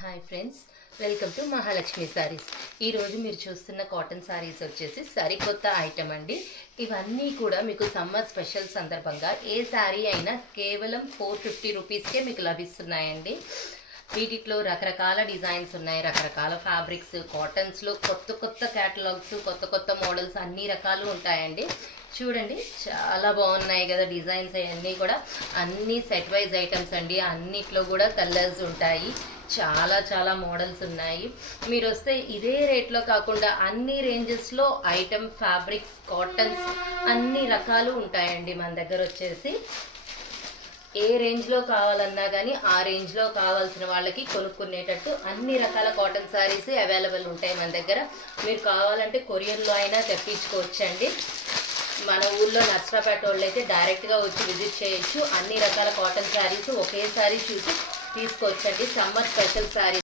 Hi friends, welcome to Mahalakshmi saris. ఈరోజు మీరు చూస్తున్న కాటన్ సారీస్ వచ్చేసి సరికొత్త ఐటమ్ అండి. ఇవన్నీ కూడా మీకు సమ్మర్ స్పెషల్ సందర్భంగా ఏ శారీ అయినా కేవలం 450 రూపీస్కే మీకు లభిస్తున్నాయండి. వీటిలో రకరకాల డిజైన్స్ ఉన్నాయి, రకరకాల ఫ్యాబ్రిక్స్, కాటన్స్లో కొత్త కొత్త క్యాటలాగ్స్, కొత్త కొత్త మోడల్స్ అన్ని రకాలు ఉంటాయండి. చూడండి, చాలా బాగున్నాయి కదా డిజైన్స్. అవన్నీ కూడా అన్ని సెట్ వైజ్ ఐటమ్స్ అండి. అన్నిట్లో కూడా కలర్స్ ఉంటాయి, చాలా చాలా మోడల్స్ ఉన్నాయి. మీరు వస్తే ఇదే రేట్లో కాకుండా అన్ని రేంజెస్లో ఐటమ్, ఫ్యాబ్రిక్స్, కాటన్స్ అన్ని రకాలు ఉంటాయండి మన దగ్గర. వచ్చేసి ఏ రేంజ్లో కావాలన్నా కానీ ఆ రేంజ్లో కావాల్సిన వాళ్ళకి కొనుక్కునేటట్టు అన్ని రకాల కాటన్ శారీస్ అవైలబుల్ ఉంటాయి మన దగ్గర. మీరు కావాలంటే కొరియర్లో అయినా తెప్పించుకోవచ్చండి. మన ఊర్లో నర్సరాపేట వాళ్ళు అయితే డైరెక్ట్గా వచ్చి విజిట్ చేయొచ్చు. అన్ని రకాల కాటన్ శారీస్ ఒకేసారి చూసి తీసుకోవచ్చండి. Summer special sari